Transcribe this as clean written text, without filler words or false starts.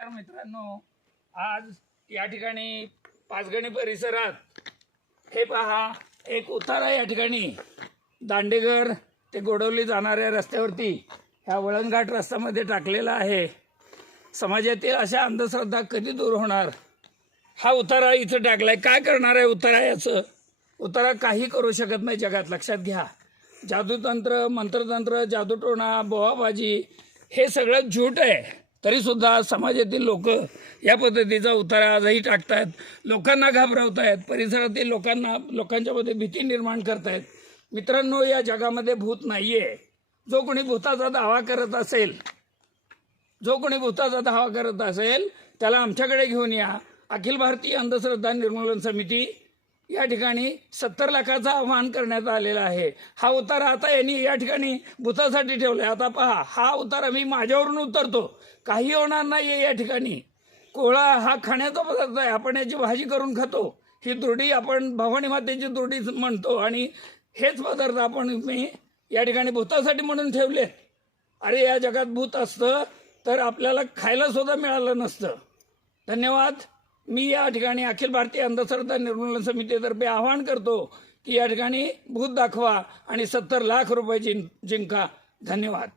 नमस्कार मित्रांनो, आज या ठिकाणी पाचगणी परिसरात हे पहा, एक उतारा या ठिकाणी दांडेघर ते गोडवली जाणाऱ्या रस्त्यावरती ह्या वळणघाट रस्त्यामध्ये टाकलेला आहे। समाजातील अशा अंधश्रद्धा कधी दूर होणार? हा उतारा इथं टाकलाय, काय करणार आहे उतारा? याचं उतारा काही करू शकत नाही जगात, लक्षात घ्या। जादूतंत्र, मंत्रतंत्र, जादूटोणा, बोवाबाजी हे सगळं झूट आहे। तरी सुद्धा समाजातील लोक या पद्धतीचा उतारा आजही टाकतात, लोकांना घाबरवतायत, परिसरातील लोकांच्या मध्ये भीती निर्माण करतायत। मित्रांनो, या जगामध्ये भूत नाहीये। जो कोणी भूताचा दावा करत असेल त्याला आमच्याकडे घेऊन या। अखिल भारतीय अंधश्रद्धा निर्मूलन समिती या ठिकाणी 70 लाखाचा आवाहन करण्यात आलेला आहे। हा उतारा आता यांनी या ठिकाणी भूतासाठी ठेवलाय। आता पहा, हा उतारा मी माझ्यावरून उतरतो, काही होणार नाही। या ठिकाणी कोळा हा खाण्याचा पदार्थ आहे, आपण याची भाजी करून खातो। ही दुर्डी आपण भवानी मातेची दुर्डी म्हणतो आणि हेच पदार्थ मी या ठिकाणी भूतासाठी म्हणून ठेवले। अरे, या जगात भूत असतं तर आपल्याला खायला सुद्धा मिळालं नसतं। धन्यवाद। मी या ठिकाणी अखिल भारतीय अंधश्रद्धा निर्मूलन समितीतर्फे आवाहन करतो की या ठिकाणी भूत दाखवा आणि 70 लाख रुपये जिंका। धन्यवाद।